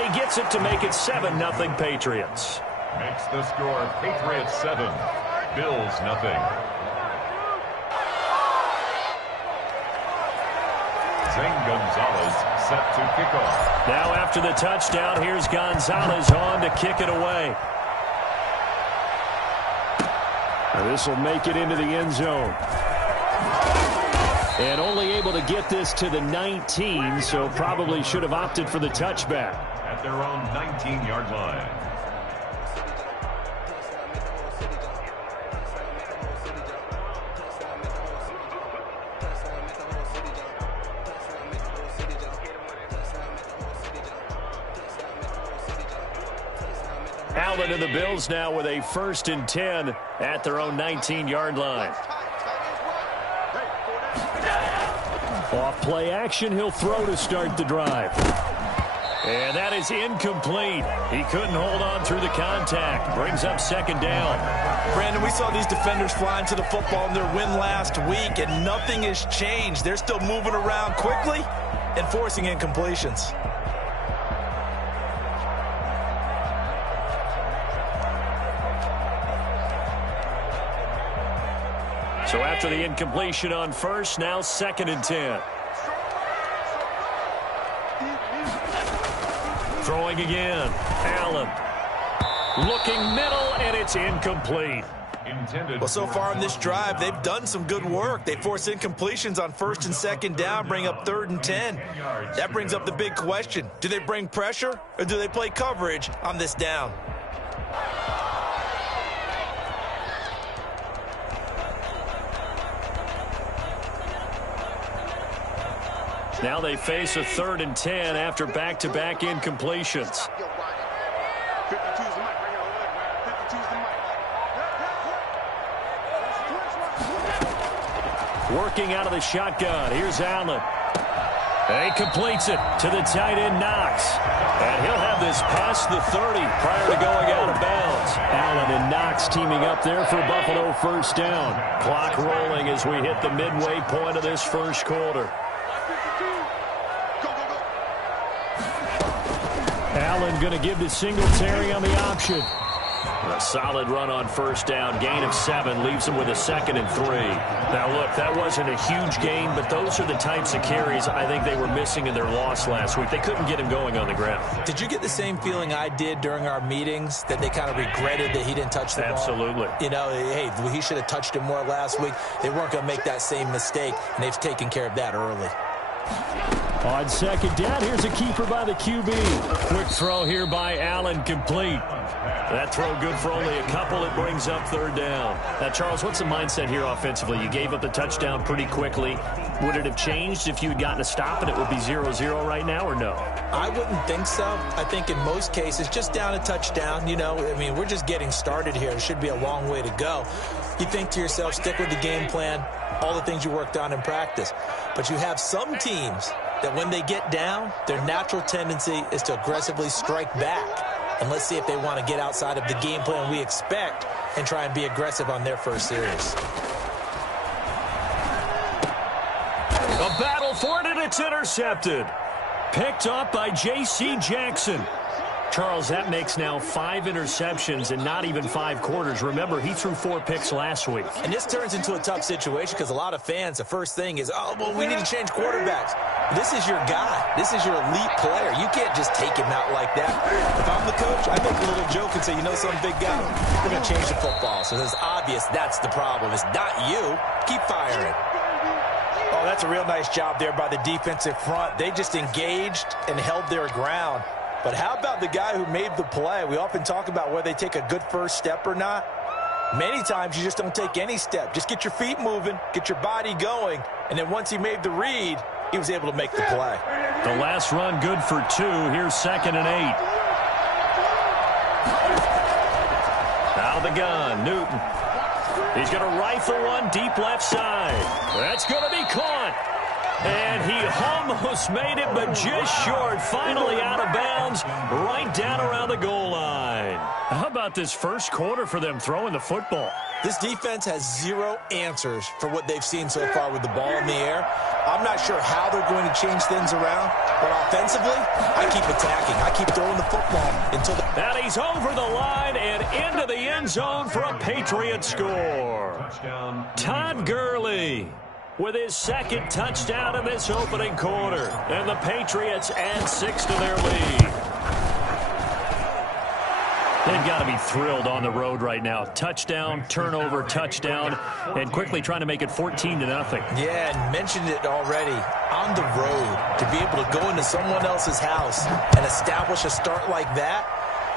And he gets it to make it 7-0 Patriots. Makes the score Patriots 7, Bills 0. Zane Gonzalez set to kick off. Now after the touchdown, here's Gonzalez on to kick it away. This will make it into the end zone. And only able to get this to the 19, so probably should have opted for the touchback. At their own 19-yard line. Allen and the Bills now with a 1st and 10 at their own 19-yard line. Off play action, he'll throw to start the drive. And that is incomplete. He couldn't hold on through the contact. Brings up 2nd down. Brandon, we saw these defenders flying to the football in their win last week, and nothing has changed. They're still moving around quickly and forcing incompletions. So after the incompletion on 1st, now 2nd and 10. Throwing again. Allen. Looking middle, and it's incomplete. Well, so far on this drive, they've done some good work. They force incompletions on 1st and 2nd down, bring up 3rd and 10. That brings up the big question. Do they bring pressure, or do they play coverage on this down? Now they face a 3rd and 10 after back-to-back incompletions. Working out of the shotgun. Here's Allen. And he completes it to the tight end, Knox. And he'll have this past the 30 prior to going out of bounds. Allen and Knox teaming up there for Buffalo 1st down. Clock rolling as we hit the midway point of this 1st quarter. Allen going to give to Singletary on the option. A solid run on 1st down. Gain of 7 leaves him with a 2nd and 3. Now, look, that wasn't a huge gain, but those are the types of carries I think they were missing in their loss last week. They couldn't get him going on the ground. Did you get the same feeling I did during our meetings, that they kind of regretted that he didn't touch the ball? Absolutely. You know, hey, he should have touched it more last week. They weren't going to make that same mistake, and they've taken care of that early. On 2nd down, here's a keeper by the QB. Quick throw here by Allen, complete. That throw good for only a couple. It brings up 3rd down. Now, Charles, what's the mindset here offensively? You gave up the touchdown pretty quickly. Would it have changed if you had gotten a stop and it would be 0-0 right now, or no? I wouldn't think so. I think in most cases, just down a touchdown, you know, I mean, we're just getting started here. It should be a long way to go. You think to yourself, stick with the game plan, all the things you worked on in practice. But you have some teams that when they get down, their natural tendency is to aggressively strike back. And let's see if they want to get outside of the game plan we expect and try and be aggressive on their 1st series. A battle for it, and it's intercepted. Picked up by J.C. Jackson. Charles, that makes now 5 interceptions in not even 5 quarters. Remember, he threw 4 picks last week. And this turns into a tough situation because a lot of fans, the first thing is, oh, well, we need to change quarterbacks. This is your guy. This is your elite player. You can't just take him out like that. If I'm the coach, I make a little joke and say, you know, some big guy, we're going to change the football. So it's obvious that's the problem. It's not you. Keep firing. Oh, that's a real nice job there by the defensive front. They just engaged and held their ground. But how about the guy who made the play? We often talk about whether they take a good first step or not. Many times you just don't take any step. Just get your feet moving, get your body going, and then once he made the read, he was able to make the play. The last run good for 2. Here's 2nd and 8. Out of the gun, Newton. He's going to rifle one deep left side. That's going to be caught. And he almost made it, but just short. Finally out of bounds, right down around the goal line. How about this first quarter for them throwing the football? This defense has zero answers for what they've seen so far with the ball in the air. I'm not sure how they're going to change things around, but offensively, I keep attacking. I keep throwing the football until the... And he's over the line and into the end zone for a Patriot score. Todd Gurley with his second touchdown in this opening quarter. And the Patriots add 6 to their lead. They've got to be thrilled on the road right now. Touchdown, turnover, touchdown, and quickly trying to make it 14-0. Yeah, and mentioned it already. On the road, to be able to go into someone else's house and establish a start like that,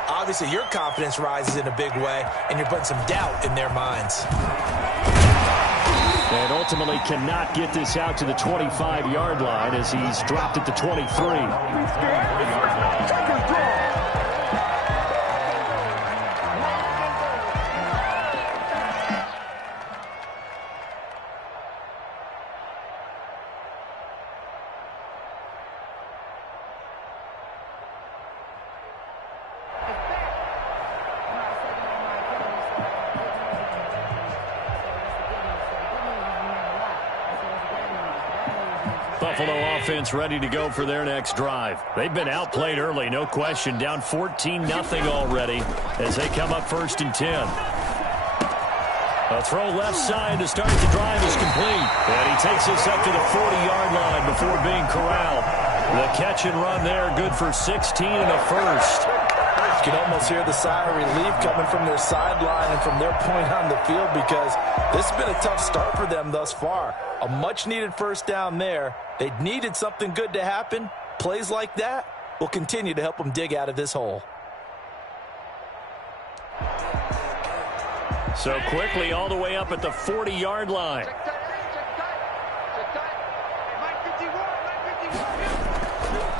obviously your confidence rises in a big way, and you're putting some doubt in their minds. And ultimately cannot get this out to the 25-yard line as he's dropped at the 23. Buffalo offense ready to go for their next drive. They've been outplayed early, no question. Down 14-0 already as they come up 1st and 10. A throw left side to start the drive is complete. And he takes us up to the 40-yard line before being corralled. The catch and run there, good for 16 and a first. You can almost hear the sigh of relief coming from their sideline and from their point on the field because this has been a tough start for them thus far. A much-needed first down there. They needed something good to happen. Plays like that will continue to help them dig out of this hole. So quickly all the way up at the 40-yard line.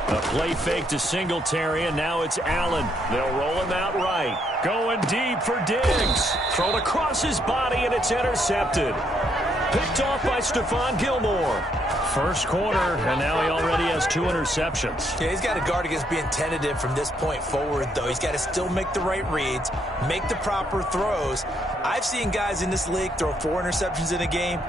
A play fake to Singletary, and now it's Allen. They'll roll him out right. Going deep for Diggs. Thrown across his body, and it's intercepted. Picked off by Stephon Gilmore. First quarter, and now he already has 2 interceptions. Yeah, he's got to guard against being tentative from this point forward, though. He's got to still make the right reads, make the proper throws. I've seen guys in this league throw 4 interceptions in a game.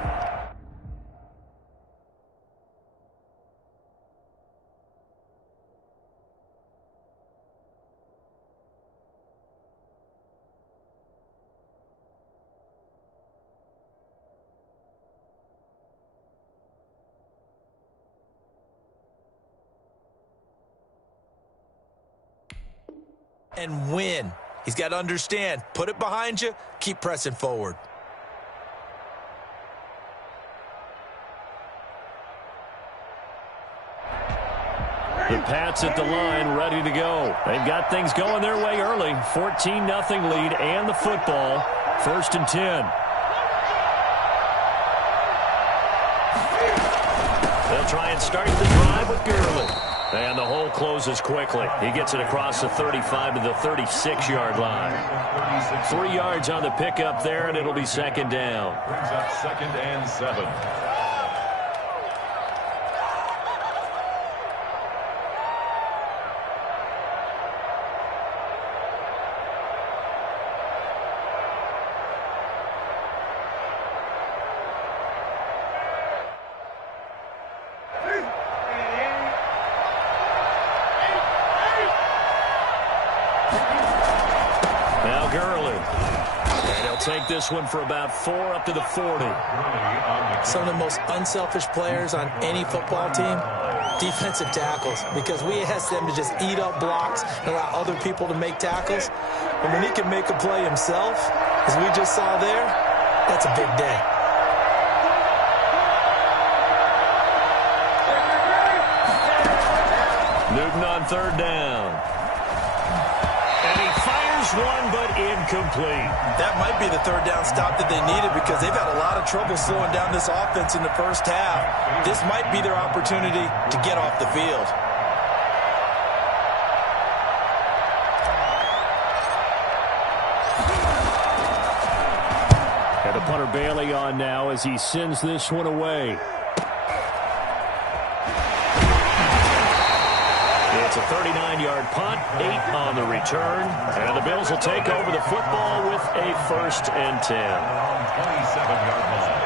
And win. He's got to understand, put it behind you, keep pressing forward. The Pats at the line, ready to go. They've got things going their way early. 14-0 lead and the football. 1st and 10. They'll try and start the drive with Gurley. And the hole closes quickly. He gets it across the 35 to the 36-yard line. 3 yards on the pickup there, and it'll be 2nd down. Brings up 2nd and 7. Take this one for about 4 up to the 40. Some of the most unselfish players on any football team, defensive tackles, because we ask them to just eat up blocks and allow other people to make tackles. And when he can make a play himself, as we just saw there, that's a big day. Newton on 3rd down. And he fires one, but incomplete. That might be the 3rd down stop that they needed because they've had a lot of trouble slowing down this offense in the first half. This might be their opportunity to get off the field. And the punter Bailey on now as he sends this one away. It's a 39-yard punt, 8 on the return, and the Bills will take over the football with a 1st and 10. 27-yard line.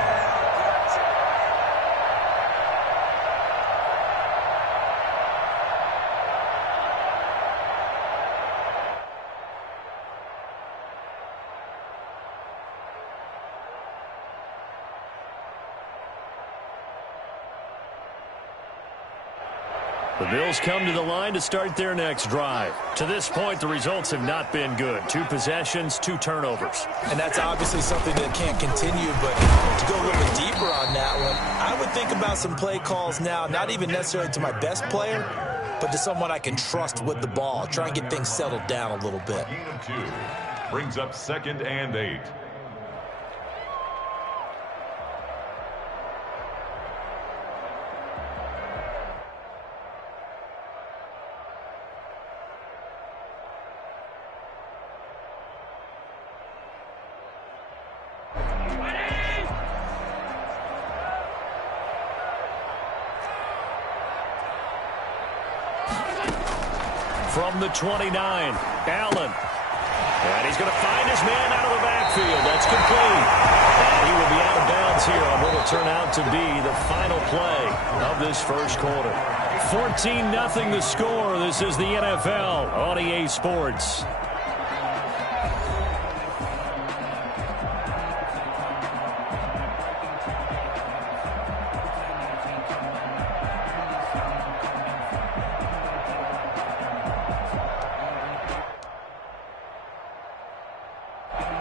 The Bills come to the line to start their next drive. To this point, the results have not been good. 2 possessions, 2 turnovers. And that's obviously something that can't continue, but to go a little bit deeper on that one, I would think about some play calls now, not even necessarily to my best player, but to someone I can trust with the ball. Try and get things settled down a little bit. Gain of 2. Brings up 2nd and 8. From the 29, Allen. And he's going to find his man out of the backfield. That's complete. And he will be out of bounds here on what will turn out to be the final play of this first quarter. 14-0 the score. This is the NFL on EA Sports.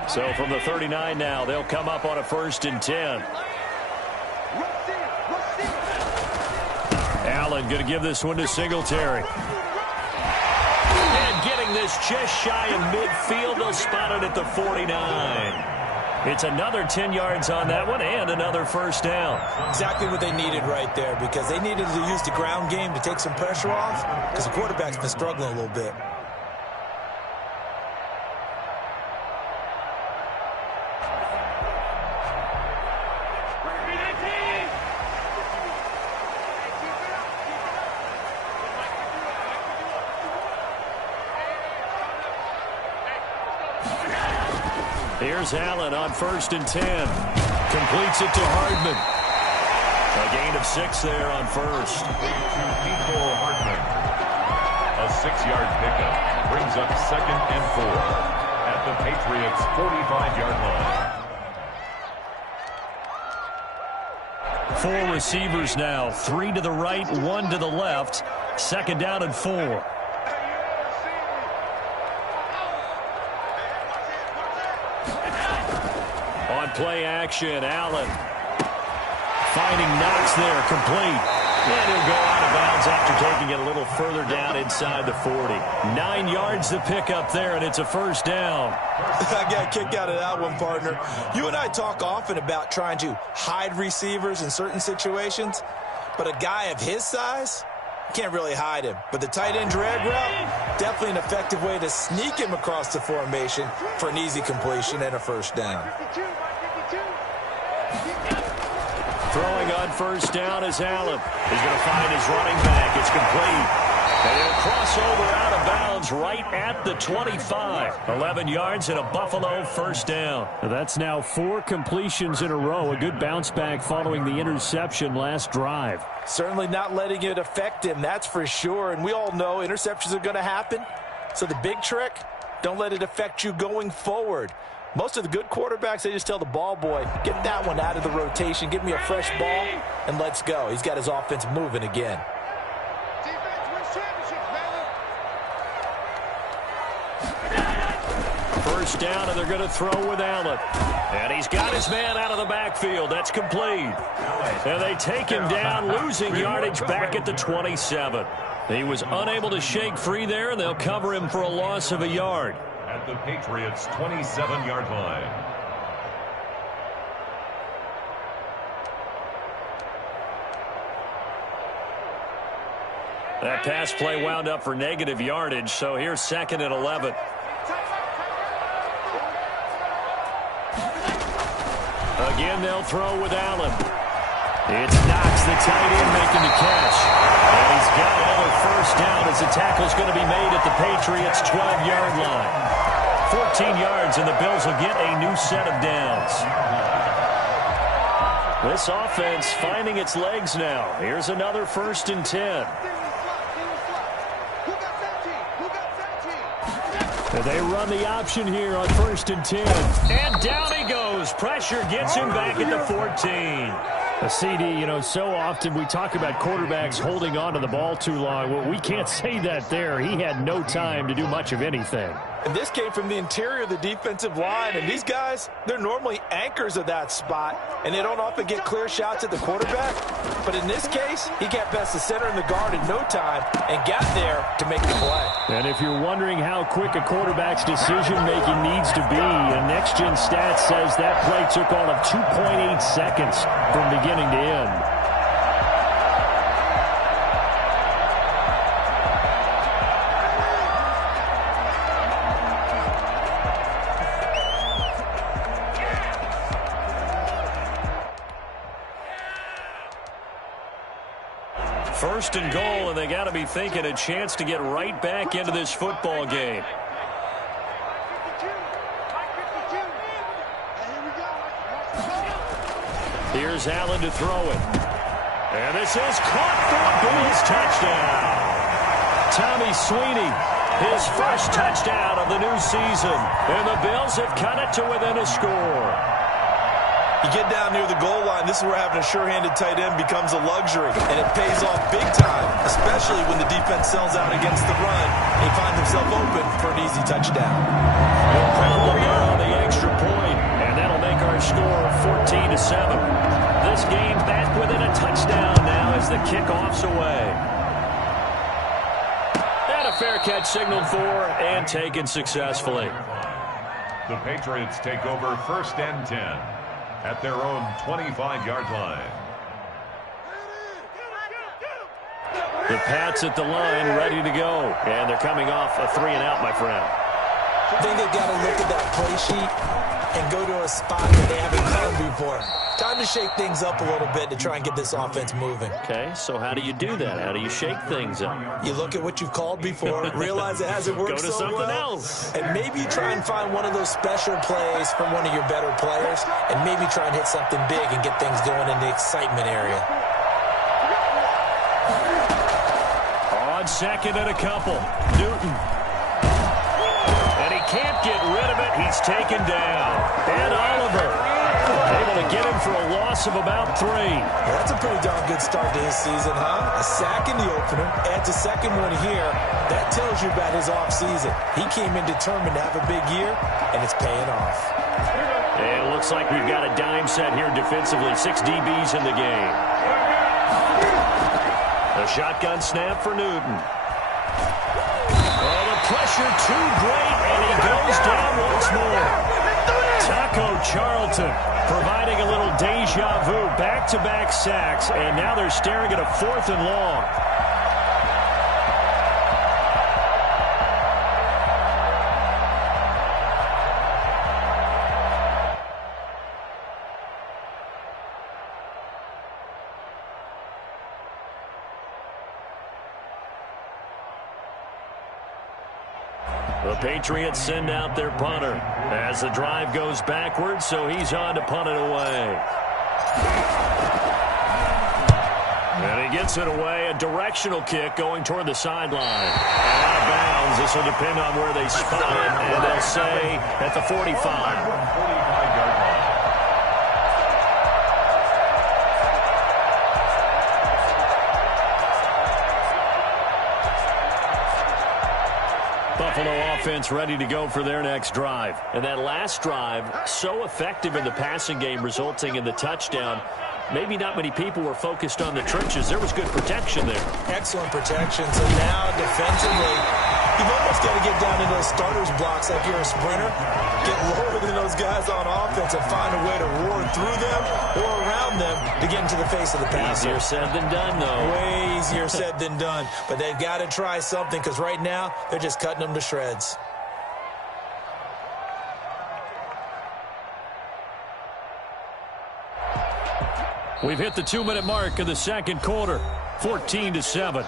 So from the 39 now, they'll come up on a 1st and 10. Allen going to give this one to Singletary. And getting this just shy of midfield. They'll spot it at the 49. It's another 10 yards on that one and another 1st down. Exactly what they needed right there, because they needed to use the ground game to take some pressure off, because the quarterback's been struggling a little bit. Here's Allen on 1st and 10. Completes it to Hardman. A gain of 6 there on 1st. To Hardman. A 6-yard pickup. Brings up 2nd and 4. At the Patriots' 45-yard line. 4 receivers now. 3 to the right, 1 to the left. 2nd down and 4. Play action, Allen. Finding Knox there, complete. And he'll go out of bounds after taking it a little further down inside the 40. 9 yards to pick up there, and it's a 1st down. I got kicked out of that one, partner. You and I talk often about trying to hide receivers in certain situations, but a guy of his size, can't really hide him. But the tight end drag route, definitely an effective way to sneak him across the formation for an easy completion and a 1st down. Throwing on 1st down is Allen. He's going to find his running back. It's complete. And he'll cross over out of bounds right at the 25. 11 yards and a Buffalo 1st down. That's now 4 completions in a row. A good bounce back following the interception last drive. Certainly not letting it affect him, that's for sure. And we all know interceptions are going to happen. So the big trick, don't let it affect you going forward. Most of the good quarterbacks, they just tell the ball boy, get that one out of the rotation, give me a fresh ball, and let's go. He's got his offense moving again. First down, and they're going to throw with Allen. And he's got his man out of the backfield. That's complete. And they take him down, losing yardage back at the 27. He was unable to shake free there, and they'll cover him for a loss of a yard. At the Patriots' 27-yard line. That pass play wound up for negative yardage, so here's 2nd and 11. Again, they'll throw with Allen. It's Knox, the tight end, making the catch. And he's got another first down as the tackle's going to be made at the Patriots' 12-yard line. 14 yards, and the Bills will get a new set of downs. This offense finding its legs now. Here's another 1st and 10. And they run the option here on 1st and 10. And down he goes. Pressure gets him back at the 14. A CD, so often we talk about quarterbacks holding on to the ball too long. Well, we can't say that there. He had no time to do much of anything. And this came from the interior of the defensive line. And these guys, they're normally anchors of that spot. And they don't often get clear shots at the quarterback. But in this case, he got past the center and the guard in no time and got there to make the play. And if you're wondering how quick a quarterback's decision-making needs to be, a next-gen stat says that play took all of 2.8 seconds from beginning to end. First and goal, and they got to be thinking a chance to get right back into this football game. Here's Allen to throw it. And this is caught for a Bills touchdown. Tommy Sweeney, his first touchdown of the new season. And the Bills have cut it to within a score. You get down near the goal line, this is where having a sure-handed tight end becomes a luxury, and it pays off big time, especially when the defense sells out against the run. He finds himself open for an easy touchdown. No problem there on the extra point, and that'll make our score 14-7. This game back within a touchdown now as the kickoff's away. And a fair catch signaled for and taken successfully. The Patriots take over 1st and 10. At their own 25-yard line. The Pats at the line, ready to go. And they're coming off a 3-and-out, my friend. I think they've got to look at that play sheet and go to a spot that they haven't called before. Time to shake things up a little bit to try and get this offense moving. Okay, so how do you do that? How do you shake things up? You look at what you've called before, realize it hasn't worked so well. Go to something else. And maybe try and find one of those special plays from one of your better players, and maybe try and hit something big and get things going in the excitement area. On 2nd and a couple, Newton. And he can't get rid of it. He's taken down. And Oliver able to get him for a loss of about 3. Well, that's a pretty darn good start to his season, huh? A sack in the opener, adds a second one here. That tells you about his offseason. He came in determined to have a big year, and it's paying off. And it looks like we've got a dime set here defensively. 6 DBs in the game. A shotgun snap for Newton. Oh, the pressure too great, and he goes down once more. Taco Charlton providing a little deja vu, back-to-back sacks, and now they're staring at a 4th and long. The Patriots send out their punter as the drive goes backwards, so he's on to punt it away. And he gets it away, a directional kick going toward the sideline. And out of bounds, this will depend on where they spot it, and they'll say at the 45. 45-yard line. Buffalo offense ready to go for their next drive. And that last drive, so effective in the passing game, resulting in the touchdown. Maybe not many people were focused on the trenches. There was good protection there. Excellent protection. So now defensively, you've almost got to get down in those starters blocks like you're a sprinter. Get lower than those guys on offense and find a way to roar through them or around them to get into the face of the passer. Easier said than done, though. Way easier said than done. But they've got to try something because right now they're just cutting them to shreds. We've hit the 2-minute mark of the second quarter, 14-7.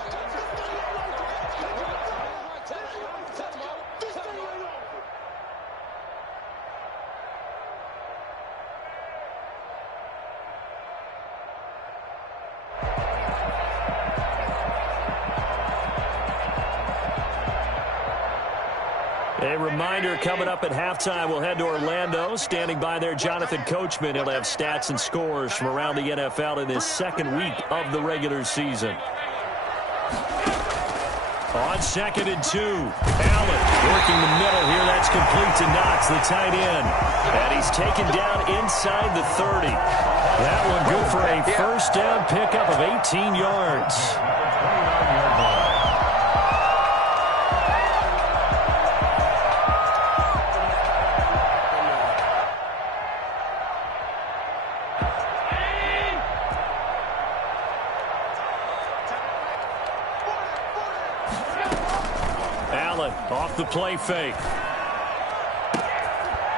A reminder, coming up at halftime, we'll head to Orlando. Standing by there, Jonathan Coachman. He'll have stats and scores from around the NFL in this second week of the regular season. On 2nd and 2, Allen working the middle here. That's complete to Knox, the tight end. And he's taken down inside the 30. That one good for a first down pickup of 18 yards. Off the play fake.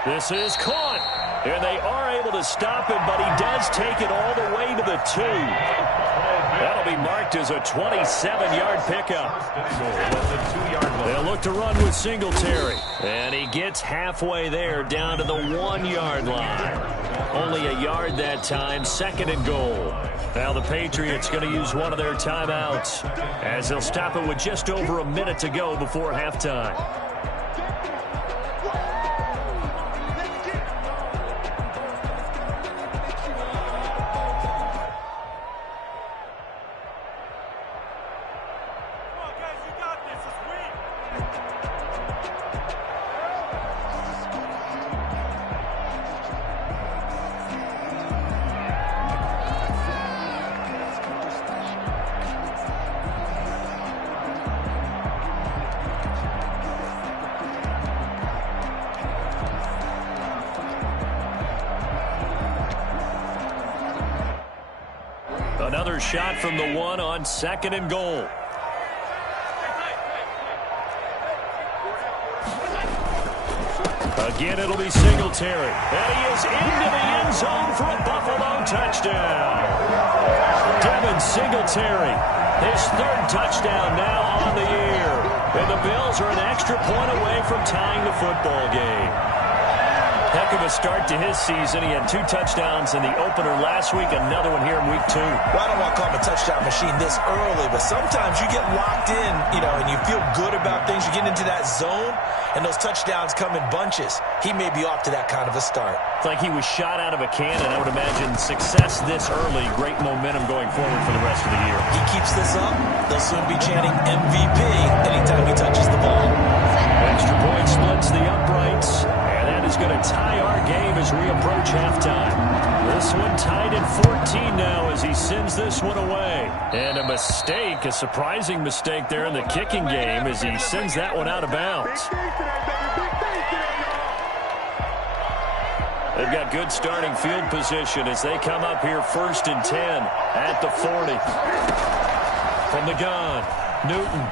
This is caught. And they are able to stop him, but he does take it all the way to the 2. That'll be marked as a 27-yard pickup. They'll look to run with Singletary. And he gets halfway there, down to the 1-yard line. Only a yard that time, 2nd and goal. Now the Patriots going to use one of their timeouts as they'll stop it with just over a minute to go before halftime. Another shot from the 1 on 2nd and goal. Again, it'll be Singletary. And he is into the end zone for a Buffalo touchdown. Devin Singletary, his 3rd touchdown now on the year. And the Bills are an extra point away from tying the football game. Heck of a start to his season. He had 2 touchdowns in the opener last week, another one here in week 2. Well, I don't want to call him a touchdown machine this early, but sometimes you get locked in, and you feel good about things. You get into that zone, and those touchdowns come in bunches. He may be off to that kind of a start. It's like he was shot out of a cannon. I would imagine success this early, great momentum going forward for the rest of the year. He keeps this up, they'll soon be chanting MVP anytime he touches the ball. Extra point splits the uprights. Is going to tie our game as we approach halftime. This one tied at 14 now as he sends this one away. And a mistake, a surprising mistake there in the kicking game as he sends that one out of bounds. They've got good starting field position as they come up here 1st and 10 at the 40. From the gun, Newton.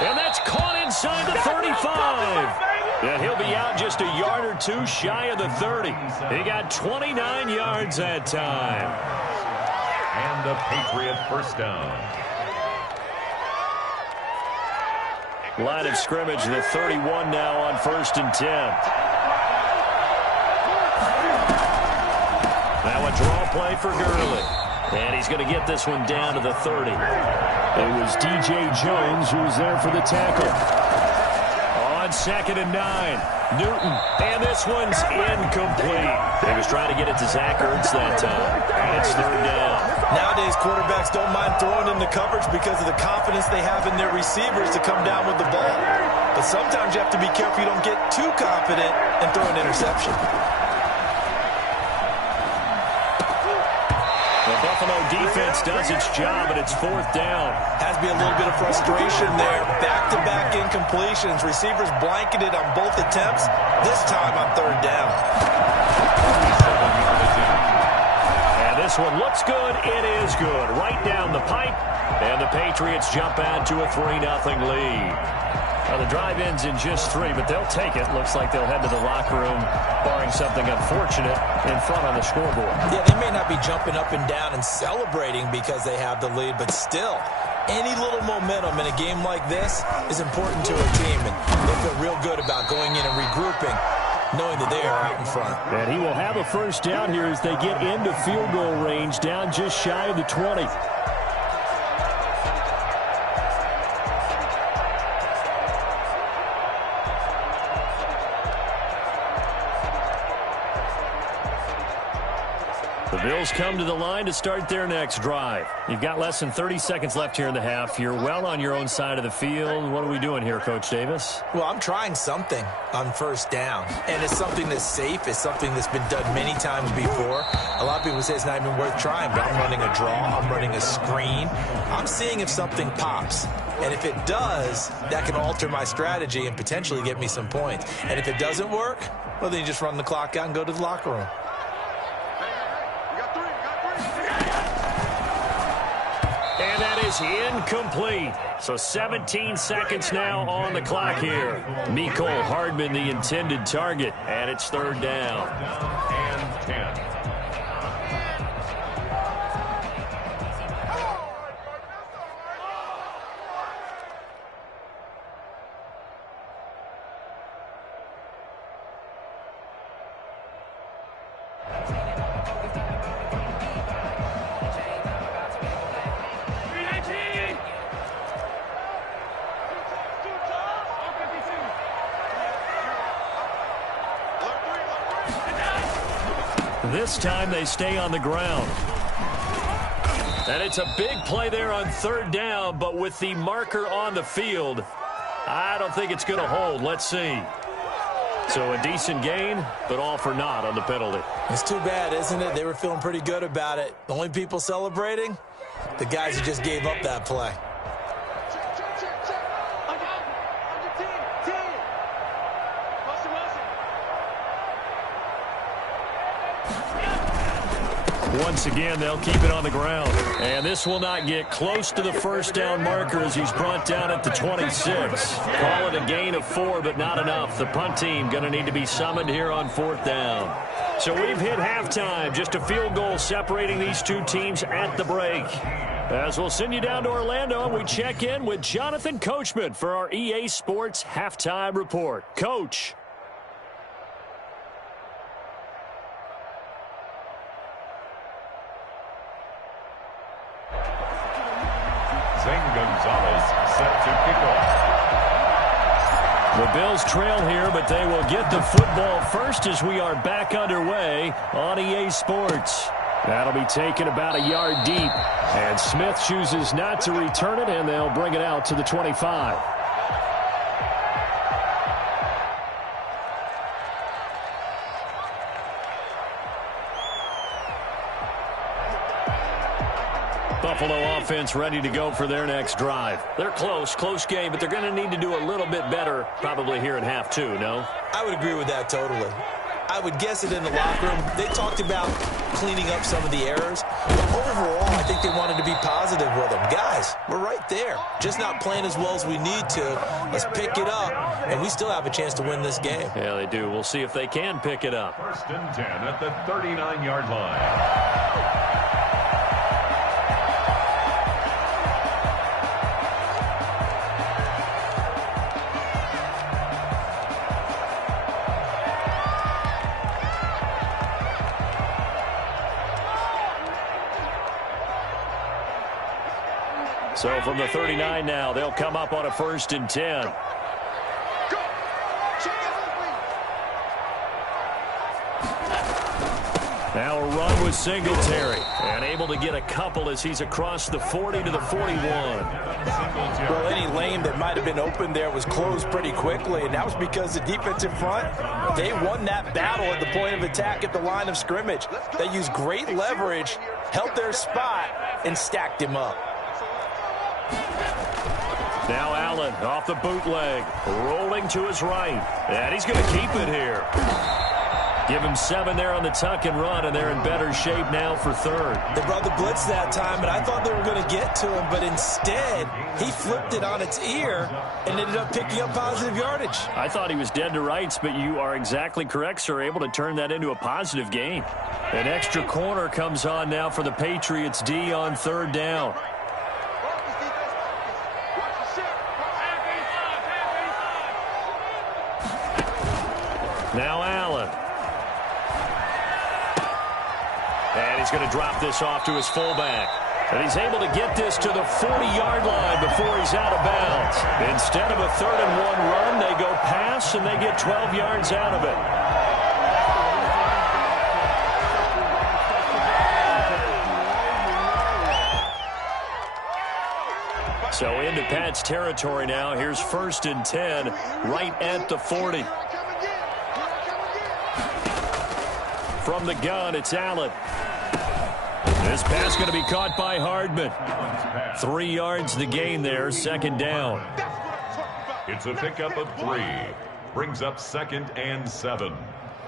And that's caught inside the 35. And he'll be out just a yard or 2 shy of the 30. He got 29 yards that time. And a Patriot first down. Line of scrimmage, the 31 now on 1st and 10. Now a draw play for Gurley. And he's going to get this one down to the 30. It was DJ Jones who was there for the tackle. On 2nd and 9, Newton. And this one's incomplete. He was trying to get it to Zach Ertz that time. And it's 3rd down. Nowadays, quarterbacks don't mind throwing in the coverage because of the confidence they have in their receivers to come down with the ball. But sometimes you have to be careful you don't get too confident and throw an interception. The Buffalo defense does its job, and it's 4th down. Has to be a little bit of frustration there. Back-to-back incompletions. Receivers blanketed on both attempts. This time on 3rd down. And this one looks good. It is good. Right down the pipe. And the Patriots jump out to a 3-0 lead. Well, the drive ends in just 3, but they'll take it. Looks like they'll head to the locker room, barring something unfortunate, in front on the scoreboard. Yeah, they may not be jumping up and down and celebrating because they have the lead, but still, any little momentum in a game like this is important to a team, and they feel real good about going in and regrouping, knowing that they are out in front. And he will have a first down here as they get into field goal range, down just shy of the 20. The Bills come to the line to start their next drive. You've got less than 30 seconds left here in the half. You're well on your own side of the field. What are we doing here, Coach Davis? Well, I'm trying something on first down, and it's something that's safe. It's something that's been done many times before. A lot of people say it's not even worth trying, but I'm running a draw. I'm running a screen. I'm seeing if something pops. And if it does, that can alter my strategy and potentially get me some points. And if it doesn't work, well, then you just run the clock out and go to the locker room. And that is incomplete. So 17 seconds now on the clock here. Mecole Hardman, the intended target, and it's third down. And 10. This time they stay on the ground. And it's a big play there on third down, but with the marker on the field, I don't think it's going to hold. Let's see. So a decent gain, but all for naught on the penalty. It's too bad, isn't it? They were feeling pretty good about it. The only people celebrating, the guys who just gave up that play. Once again, they'll keep it on the ground. And this will not get close to the first down marker as he's brought down at the 26. Call it a gain of 4, but not enough. The punt team going to need to be summoned here on fourth down. So we've hit halftime. Just a field goal separating these two teams at the break. As we'll send you down to Orlando, and we check in with Jonathan Coachman for our EA Sports Halftime Report. Coach. Gonzalez set to kick off. The Bills trail here, but they will get the football first as we are back underway on EA Sports. That'll be taken about a yard deep. And Smith chooses not to return it, and they'll bring it out to the 25. Buffalo offense ready to go for their next drive. They're close game, but they're going to need to do a little bit better probably here in half two, no? I would agree with that totally. I would guess it in the locker room. They talked about cleaning up some of the errors. But overall, I think they wanted to be positive with them. Guys, we're right there. Just not playing as well as we need to. Let's pick it up, and we still have a chance to win this game. Yeah, they do. We'll see if they can pick it up. First and 10 at the 39-yard line. So from the 39 now, they'll come up on a first and 10. Now a run with Singletary. And able to get a couple as he's across the 40 to the 41. Well, any lane that might have been open there was closed pretty quickly, and that was because the defensive front, they won that battle at the point of attack at the line of scrimmage. They used great leverage, held their spot, and stacked him up. Now Allen off the bootleg, rolling to his right. And he's going to keep it here. Give him 7 there on the tuck and run, and they're in better shape now for third. They brought the blitz that time, and I thought they were going to get to him, but instead, he flipped it on its ear and ended up picking up positive yardage. I thought he was dead to rights, but you are exactly correct, sir, able to turn that into a positive gain. An extra corner comes on now for the Patriots D on third down. Now Allen. And he's going to drop this off to his fullback. And he's able to get this to the 40-yard line before he's out of bounds. Instead of a 3rd-and-1 run, they go pass, and they get 12 yards out of it. So into Pat's territory now. Here's 1st and 10, right at the 40. From the gun, it's Allen. This pass going to be caught by Hardman. 3 yards the gain there, 2nd down. It's a pickup of 3. Brings up 2nd and 7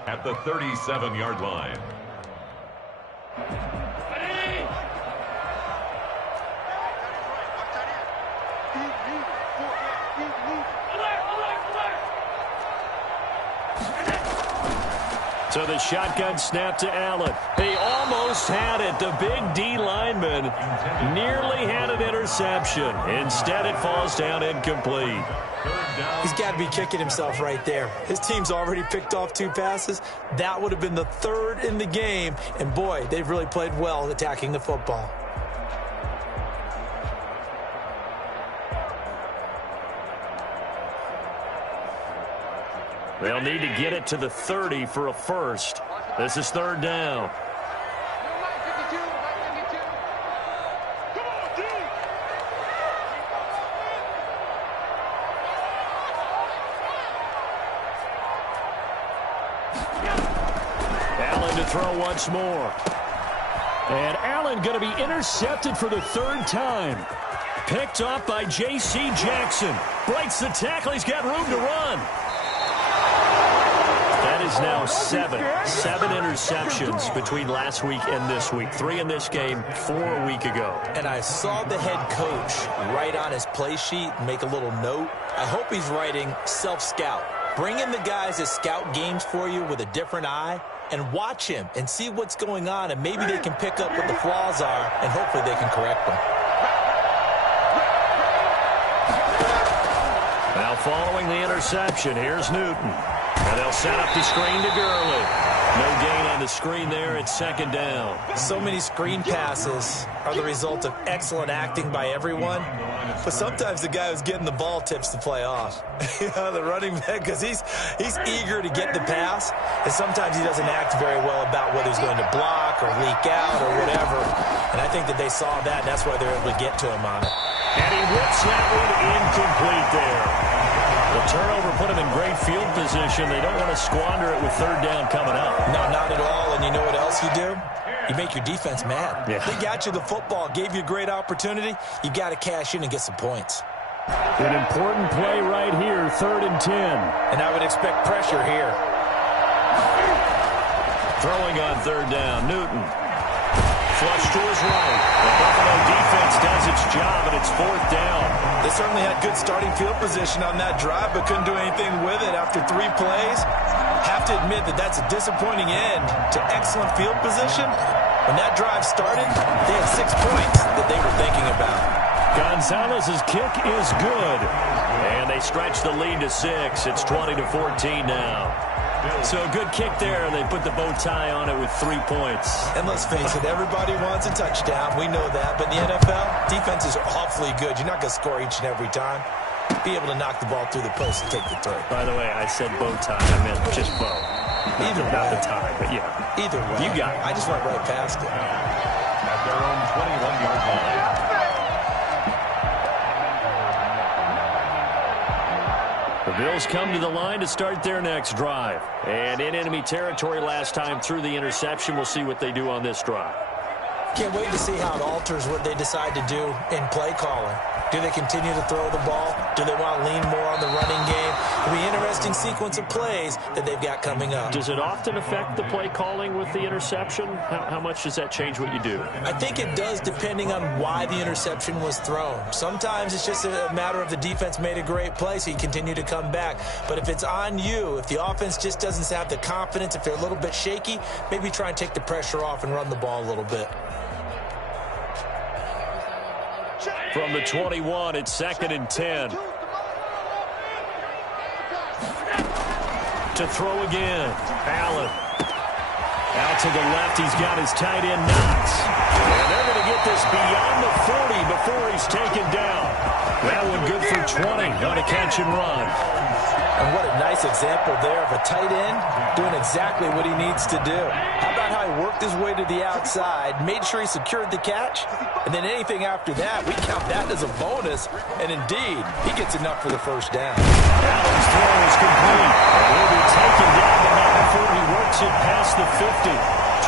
at the 37-yard line. So the shotgun snap to Allen. He almost had it. The big D lineman nearly had an interception. Instead, it falls down incomplete. He's got to be kicking himself right there. His team's already picked off 2 passes. That would have been the 3rd in the game. And, boy, they've really played well attacking the football. They'll need to get it to the 30 for a first. This is 3rd down. Allen to throw once more. And Allen going to be intercepted for the 3rd time. Picked off by J.C. Jackson. Breaks the tackle. He's got room to run. That is now 7 interceptions between last week and this week. 3 in this game, 4 a week ago. And I saw the head coach write on his play sheet and make a little note. I hope he's writing self-scout. Bring in the guys that scout games for you with a different eye and watch him and see what's going on, and maybe they can pick up what the flaws are, and hopefully they can correct them. Now following the interception, here's Newton. And they'll set up the screen to Gurley. No gain on the screen there. It's 2nd down. So many screen passes are the result of excellent acting by everyone. But sometimes the guy who's getting the ball tips the play off. The running back, because he's eager to get the pass. And sometimes he doesn't act very well about whether he's going to block or leak out or whatever. And I think that they saw that, and that's why they're able to get to him on it. And he whips that one incomplete there. The turnover put him in great field position. They don't want to squander it with 3rd down coming up. No, not at all. And you know what else you do? You make your defense mad. Yeah. They got you the football, gave you a great opportunity. You got to cash in and get some points. An important play right here, 3rd and 10. And I would expect pressure here. Throwing on 3rd down, Newton. Flush to his right. The Buffalo defense does its job, and it's 4th down. They certainly had good starting field position on that drive, but couldn't do anything with it after 3 plays. Have to admit that that's a disappointing end to excellent field position. When that drive started, they had 6 points that they were thinking about. Gonzalez's kick is good. And they stretch the lead to 6. It's 20-14 now. So a good kick there. They put the bow tie on it with 3 points. And let's face it, everybody wants a touchdown. We know that. But in the NFL, defenses are awfully good. You're not going to score each and every time. Be able to knock the ball through the post and take the turn. By the way, I said bow tie. I meant just bow. Either way. Not the tie, but yeah. Either way. You got it. I just went right past it. At their own 21-yard line. The Bills come to the line to start their next drive. And in enemy territory last time through the interception. We'll see what they do on this drive. Can't wait to see how it alters what they decide to do in play calling. Do they continue to throw the ball? Do they want to lean more on the running game? It'll be an interesting sequence of plays that they've got coming up. Does it often affect the play calling with the interception? How much does that change what you do? I think it does, depending on why the interception was thrown. Sometimes it's just a matter of the defense made a great play, so you continue to come back. But if it's on you, if the offense just doesn't have the confidence, if they're a little bit shaky, maybe try and take the pressure off and run the ball a little bit. From the 21, it's 2nd and 10. To throw again. Allen. Out to the left. He's got his tight end, Knox. And they're going to get this beyond the 40 before he's taken down. That one good for 20 on a catch and run. And what a nice example there of a tight end doing exactly what he needs to do. How about how he worked his way to the outside, made sure he secured the catch, and then anything after that, we count that as a bonus. And indeed, he gets enough for the first down. Allen's throw is complete. Will be taken down, but not before he works it past the 50.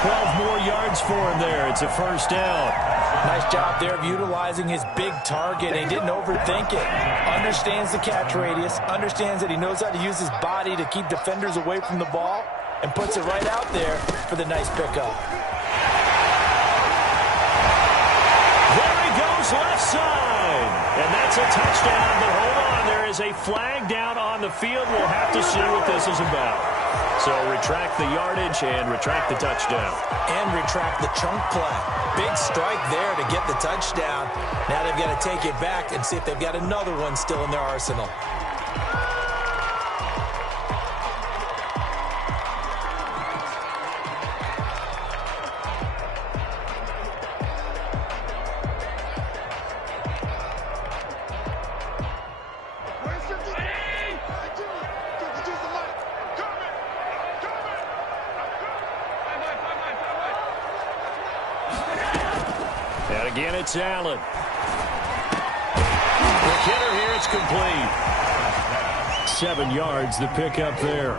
12 more yards for him there. It's a first down. Nice job there of utilizing his big target. He didn't overthink it. Understands the catch radius. Understands that he knows how to use his body to keep defenders away from the ball. And puts it right out there for the nice pickup. There he goes, left side. And that's a touchdown. But hold on, there is a flag down on the field. We'll have to see what this is about. So retract the yardage and retract the touchdown. And retract the chunk play. Big strike there to get the touchdown. Now they've got to take it back and see if they've got another one still in their arsenal. And again, it's Allen. The hitter here, it's complete. 7 yards, the pickup there.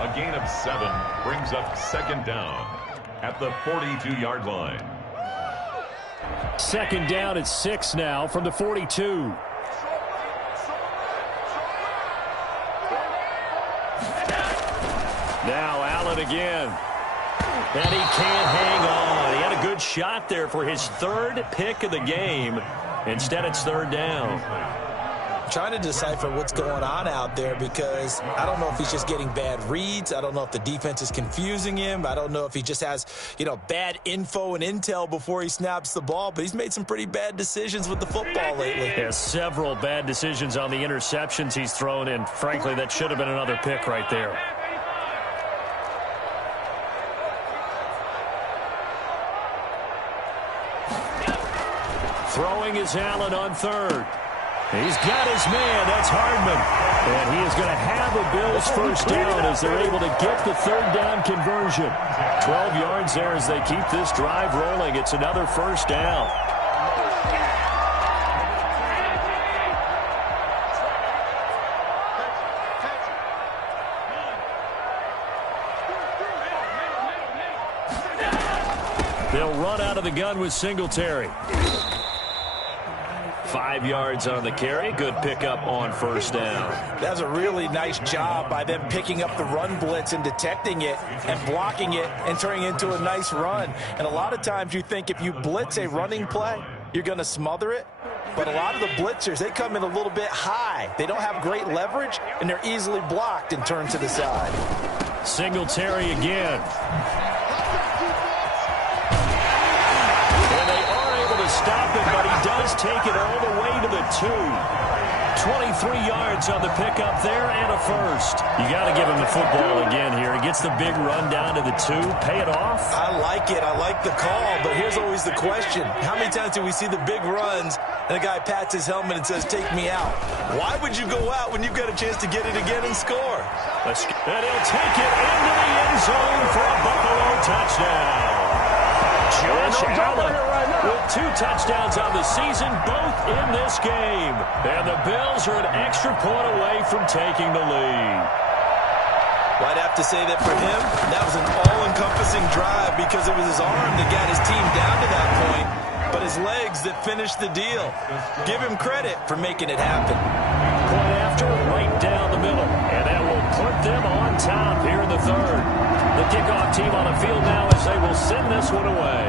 A gain of 7 brings up 2nd down at the 42-yard line. 2nd down at 6 now from the 42. Now Allen again. And he can't hang on. He had a good shot there for his 3rd pick of the game. Instead, it's 3rd down. Trying to decipher what's going on out there because I don't know if he's just getting bad reads. I don't know if the defense is confusing him. I don't know if he just has, bad info and intel before he snaps the ball. But he's made some pretty bad decisions with the football lately. Yeah, several bad decisions on the interceptions he's thrown in. Frankly, that should have been another pick right there. Throwing is Allen on 3rd. He's got his man. That's Hardman. And he is going to have a Bills first down as they're able to get the 3rd down conversion. 12 yards there as they keep this drive rolling. It's another first down. They'll run out of the gun with Singletary. 5 yards on the carry. Good pickup on first down. That's a really nice job by them picking up the run blitz and detecting it and blocking it and turning it into a nice run. And a lot of times you think if you blitz a running play, you're going to smother it. But a lot of the blitzers, they come in a little bit high. They don't have great leverage, and they're easily blocked and turned to the side. Singletary again. Stop it, but he does take it all the way to the 2. 23 yards on the pickup there and a first. You got to give him the football again here. He gets the big run down to the 2. Pay it off. I like it. I like the call, but here's always the question. How many times do we see the big runs and the guy pats his helmet and says, take me out? Why would you go out when you've got a chance to get it again and score? And he'll take it into the end zone for a Buffalo touchdown. Josh Allen with 2 touchdowns on the season, both in this game. And the Bills are an extra point away from taking the lead. Well, I'd have to say that for him, that was an all-encompassing drive because it was his arm that got his team down to that point, but his legs that finished the deal. Give him credit for making it happen. Point after, right down the middle. And that will put them on top here in the third. The kickoff team on the field now as they will send this one away.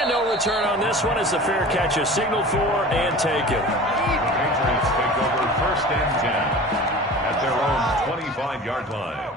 And no return on this one as the fair catch is signaled for and taken. The Patriots take over 1st and 10 at their own 25-yard line.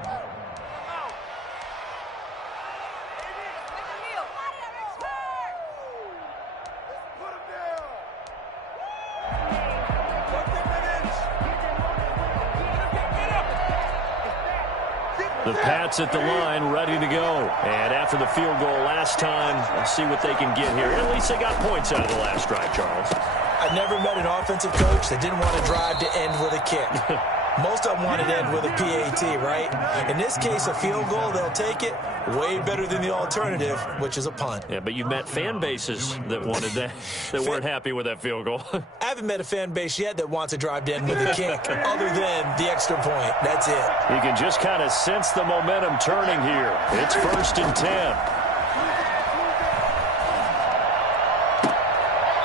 The Pats at the line, ready to go. And after the field goal last time, let's see what they can get here. At least they got points out of the last drive, Charles. I never met an offensive coach that didn't want to drive to end with a kick. Most of them wanted to end with a PAT, right? In this case, a field goal, they'll take it. Way better than the alternative, which is a punt. Yeah, but you've met fan bases that wanted that, that weren't happy with that field goal. I haven't met a fan base yet that wants to drive to end with a kick, other than the extra point. That's it. You can just kind of sense the momentum turning here. It's 1st and 10.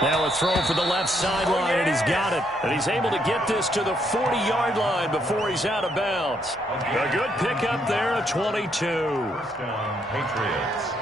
Now a throw for the left sideline, and he's got it. And he's able to get this to the 40-yard line before he's out of bounds. A good pickup there at 22. First down, Patriots.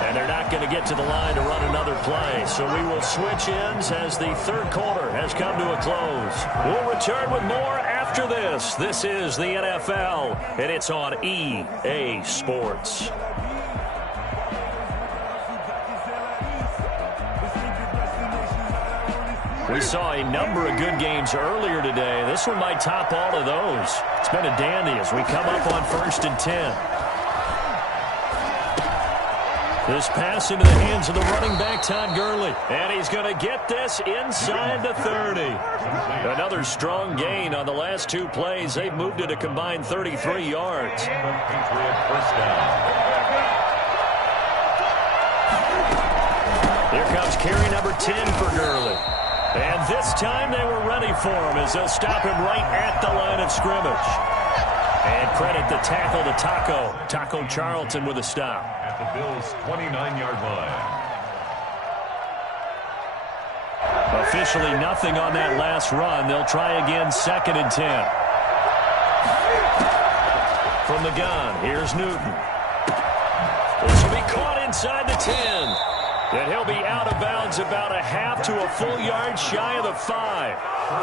And they're not going to get to the line to run another play. So we will switch ends as the third quarter has come to a close. We'll return with more after this. This is the NFL, and it's on EA Sports. We saw a number of good games earlier today. This one might top all of those. It's been a dandy as we come up on 1st and 10. This pass into the hands of the running back, Todd Gurley. And he's going to get this inside the 30. Another strong gain on the last 2 plays. They've moved it a combined 33 yards. Patriot first down. Here comes carry number 10 for Gurley. And this time they were ready for him as they'll stop him right at the line of scrimmage. And credit the tackle to Taco Charlton with a stop. At the Bills' 29-yard line. Officially nothing on that last run. They'll try again 2nd and 10. From the gun, here's Newton. This will be caught inside the 10. And he'll be out of bounds about a half to a full yard shy of the 5.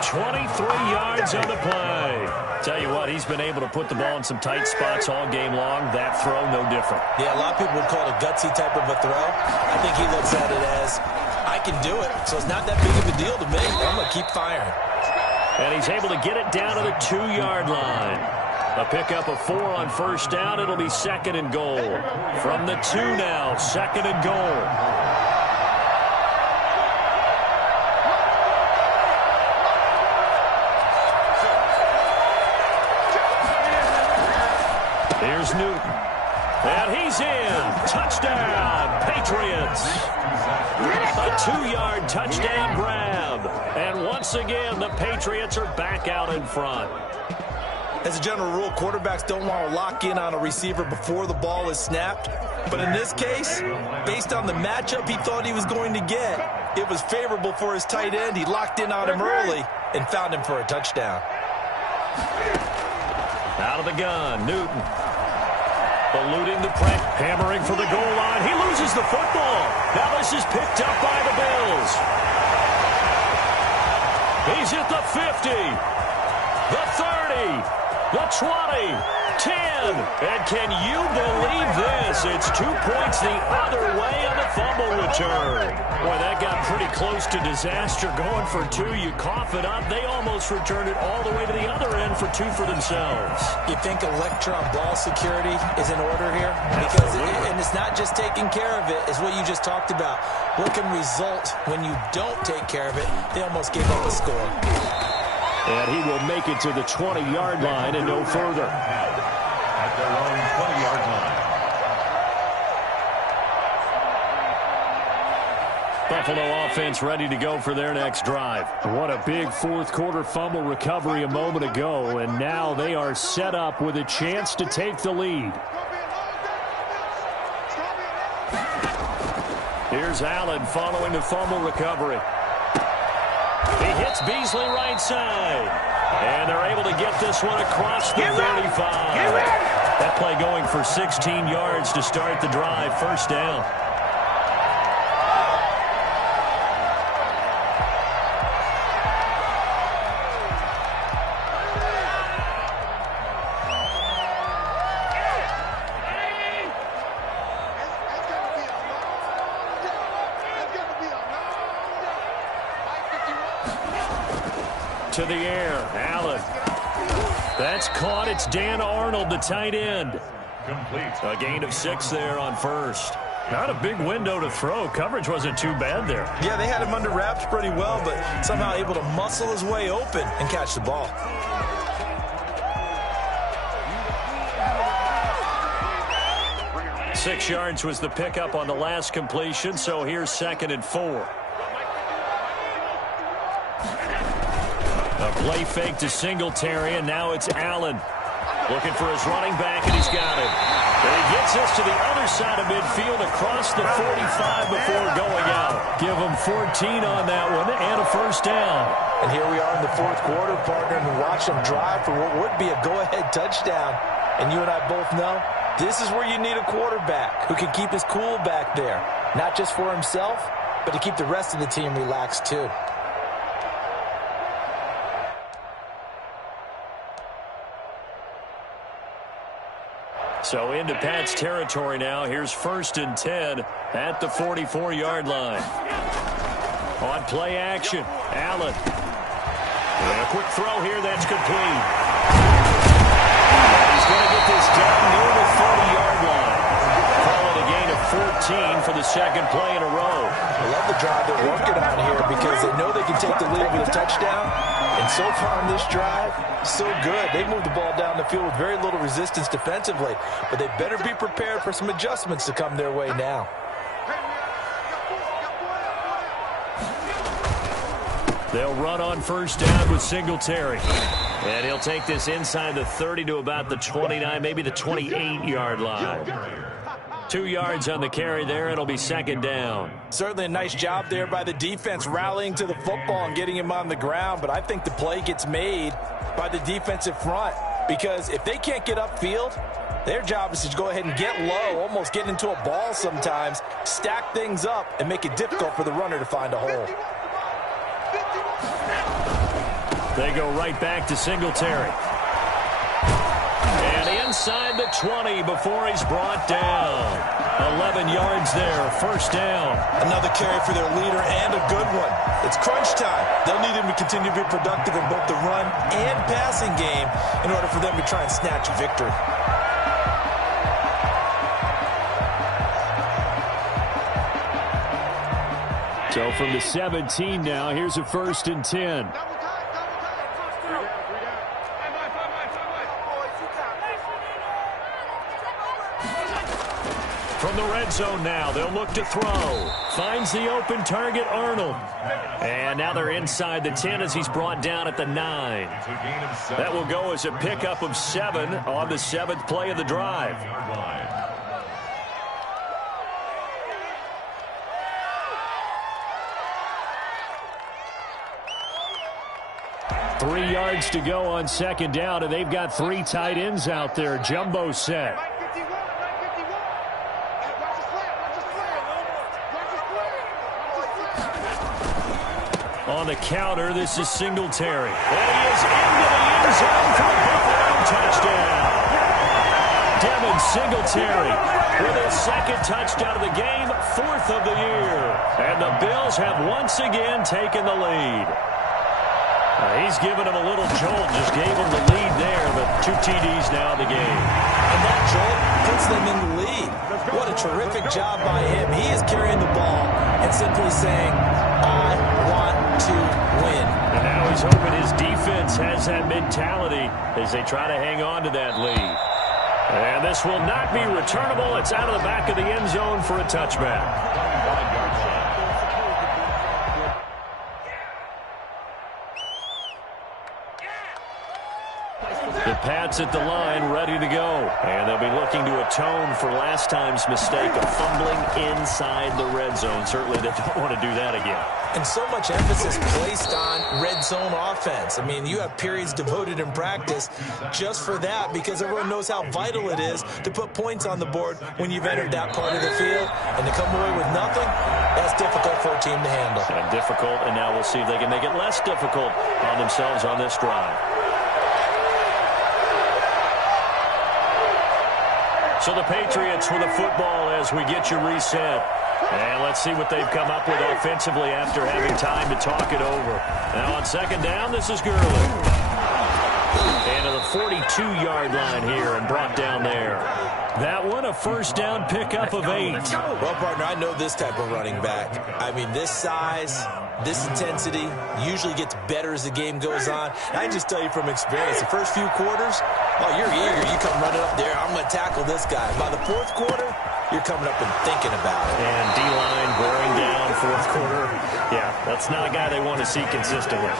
23 yards on the play. Tell you what, he's been able to put the ball in some tight spots all game long. That throw, no different. Yeah, a lot of people would call it a gutsy type of a throw. I think he looks at it as, I can do it, so it's not that big of a deal to me. I'm going to keep firing. And he's able to get it down to the 2-yard line. A pickup of 4 on 1st down. It'll be 2nd and goal. From the 2 now, 2nd and goal. Here's Newton. And he's in. Touchdown, Patriots. A 2-yard touchdown grab. And once again, the Patriots are back out in front. As a general rule, quarterbacks don't want to lock in on a receiver before the ball is snapped. But in this case, based on the matchup he thought he was going to get, it was favorable for his tight end. He locked in on him early and found him for a touchdown. Out of the gun, Newton. Eluding the press, hammering for the goal line. He loses the football. Now this is picked up by the Bills. He's at the 50, the 30, the 20, 10. And can you believe this? It's 2 points the other way on the fumble return. Boy, that got pretty close to disaster. Going for 2, you cough it up. They almost returned it all the way to the other end for 2 for themselves. You think electron ball security is in order here? Because and it's not just taking care of it, it's what you just talked about. What can result when you don't take care of it? They almost gave up a score. And he will make it to the 20-yard line and no further. At their own 20-yard line. Buffalo offense ready to go for their next drive. What a big fourth quarter fumble recovery a moment ago, and now they are set up with a chance to take the lead. Here's Allen following the fumble recovery. He hits Beasley right side. And they're able to get this one across the 35. That play going for 16 yards to start the drive. First down. To the air, Allen. That's caught. It's Dan Arnold, the tight end. Complete. A gain of 6 there on first. Not a big window to throw. Coverage wasn't too bad there. Yeah, they had him under wraps pretty well, but somehow able to muscle his way open and catch the ball. Six yards was the pickup on the last completion, so here's 2nd and 4. A play fake to Singletary, and now it's Allen. Looking for his running back, and he's got it. And he gets this to the other side of midfield across the 45 before going out. Give him 14 on that one and a first down. And here we are in the fourth quarter, partner, and watch them drive for what would be a go-ahead touchdown. And you and I both know this is where you need a quarterback who can keep his cool back there. Not just for himself, but to keep the rest of the team relaxed too. So into Pat's territory now. Here's 1st and 10 at the 44-yard line. On play action, Allen. And a quick throw here, that's complete. And he's going to get this down near the 40-yard line. Call it a gain of 14 for the second play in a row. I love the drive they're working on here because they know they can take the lead with a touchdown. And so far on this drive, so good. They moved the ball down the field with very little resistance defensively. But they better be prepared for some adjustments to come their way now. They'll run on first down with Singletary. And he'll take this inside the 30 to about the 29, maybe the 28-yard line. 2 yards on the carry there. It'll be 2nd down. Certainly a nice job there by the defense rallying to the football and getting him on the ground. But I think the play gets made by the defensive front because if they can't get upfield, their job is to go ahead and get low, almost get into a ball sometimes, stack things up, and make it difficult for the runner to find a hole. They go right back to Singletary. And inside the 20 before he's brought down. 11 yards there, first down. Another carry for their leader and a good one. It's crunch time. They'll need him to continue to be productive in both the run and passing game in order for them to try and snatch a victory. So from the 17 now, here's a 1st and 10. From the red zone now, they'll look to throw. Finds the open target, Arnold. And now they're inside the 10 as he's brought down at the 9. That will go as a pickup of 7 on the 7th play of the drive. 3 yards to go on 2nd down, and they've got 3 tight ends out there. Jumbo set. On the counter, this is Singletary. And he is into the end zone for a Buffalo touchdown. Devin Singletary with his 2nd touchdown of the game, 4th of the year. And the Bills have once again taken the lead. He's given him a little jolt, just gave him the lead there, but 2 TDs now in the game. And that jolt puts them in the lead. What a terrific job by him. He is carrying the ball and simply saying, I want to win. And now he's hoping his defense has that mentality as they try to hang on to that lead. And this will not be returnable. It's out of the back of the end zone for a touchback. Pats at the line, ready to go. And they'll be looking to atone for last time's mistake of fumbling inside the red zone. Certainly they don't want to do that again. And so much emphasis placed on red zone offense. I mean, you have periods devoted in practice just for that because everyone knows how vital it is to put points on the board when you've entered that part of the field. And to come away with nothing, that's difficult for a team to handle. And difficult, and now we'll see if they can make it less difficult on themselves on this drive. So the Patriots with the football as we get you reset. And let's see what they've come up with offensively after having time to talk it over. Now on second down, this is Gurley. And to the 42-yard line here and brought down there. That one, a first down pickup of 8. Well, partner, I know this type of running back. I mean, this size, this intensity usually gets better as the game goes on. And I can just tell you from experience, the first few quarters, oh, you're eager. You come running up there, I'm going to tackle this guy. By the fourth quarter, you're coming up and thinking about it. And D-line wearing down fourth quarter. Yeah, that's not a guy they want to see consistently.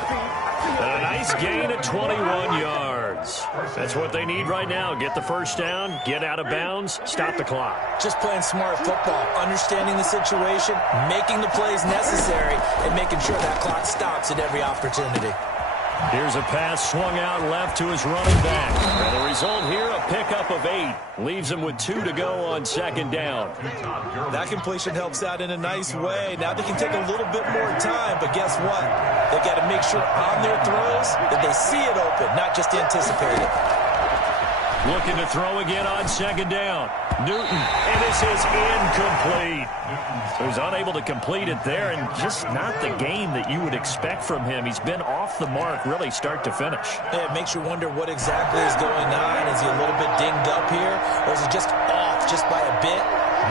And a nice gain at 21 yards. That's what they need right now. Get the first down, get out of bounds, stop the clock. Just playing smart football, understanding the situation, making the plays necessary, and making sure that clock stops at every opportunity. Here's a pass swung out left to his running back. And the result here, a pickup of 8. Leaves him with 2 to go on second down. That completion helps out in a nice way. Now they can take a little bit more time, but guess what? They've got to make sure on their throws that they see it open, not just anticipate it. Looking to throw again on second down. Newton, and this is incomplete. He was unable to complete it there, and just not the game that you would expect from him. He's been off the mark, really start to finish. Yeah, it makes you wonder what exactly is going on. Is he a little bit dinged up here, or is he just off just by a bit?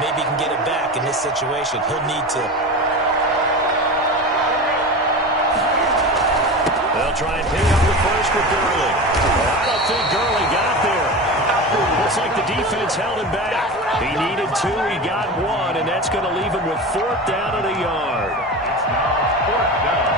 Maybe he can get it back in this situation. He'll need to. They'll try and pick up the first with Gurley. I don't think Gurley got there. Looks like the defense held him back. He needed 2, he got 1, and that's going to leave him with 4th down and a yard. It's now 4th down.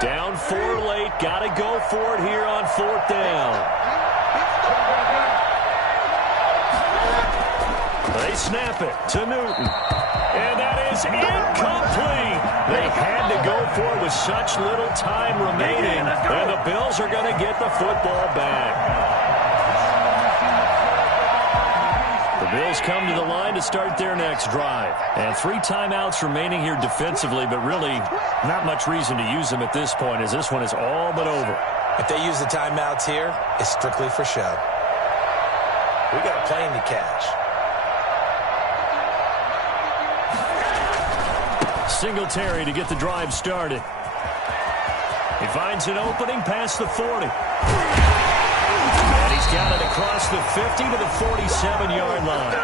Down 4 late, got to go for it here on 4th down. They snap it to Newton. And that is incomplete. They had to go for it with such little time remaining. And the Bills are going to get the football back. The Bills come to the line to start their next drive. And 3 timeouts remaining here defensively, but really not much reason to use them at this point as this one is all but over. If they use the timeouts here, it's strictly for show. We got a plane to catch. Singletary to get the drive started. He finds an opening past the 40. And he's got it across the 50 to the 47-yard line.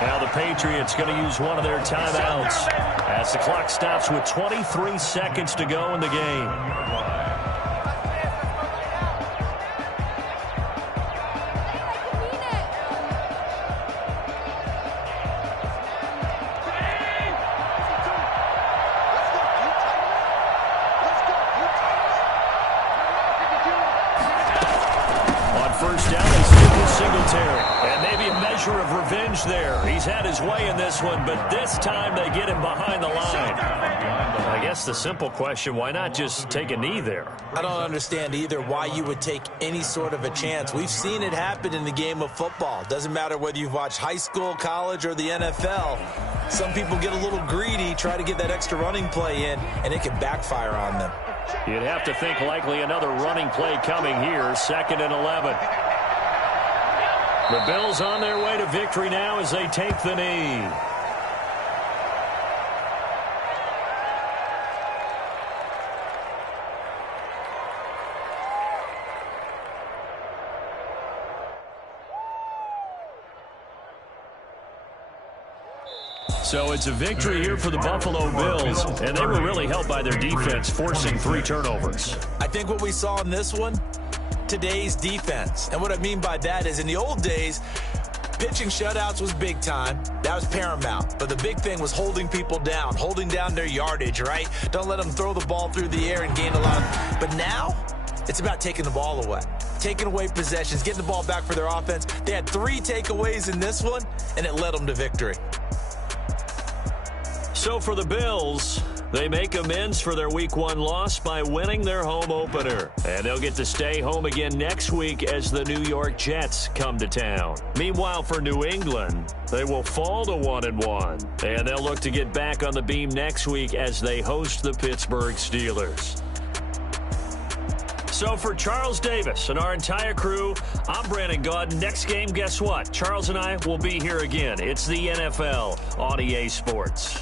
Now the Patriots going to use one of their timeouts as the clock stops with 23 seconds to go in the game. And maybe a measure of revenge there. He's had his way in this one, but this time they get him behind the line. I guess the simple question, why not just take a knee there? I don't understand either why you would take any sort of a chance. We've seen it happen in the game of football. Doesn't matter whether you've watched high school, college, or the NFL. Some people get a little greedy, try to get that extra running play in, and it can backfire on them. You'd have to think likely another running play coming here, 2nd and 11. The Bills on their way to victory now as they take the knee. So it's a victory here for the Buffalo Bills, and they were really helped by their defense, forcing 3 turnovers. I think what we saw in this one, today's defense. And what I mean by that is in the old days, pitching shutouts was big time. That was paramount. But the big thing was holding people down, holding down their yardage, right? Don't let them throw the ball through the air and gain a lot. But now, it's about taking the ball away. Taking away possessions, getting the ball back for their offense. They had 3 takeaways in this one, and it led them to victory. So for the Bills, they make amends for their Week 1 loss by winning their home opener. And they'll get to stay home again next week as the New York Jets come to town. Meanwhile, for New England, they will fall to 1-1. And they'll look to get back on the beam next week as they host the Pittsburgh Steelers. So for Charles Davis and our entire crew, I'm Brandon Gaudin. Next game, guess what? Charles and I will be here again. It's the NFL on EA Sports.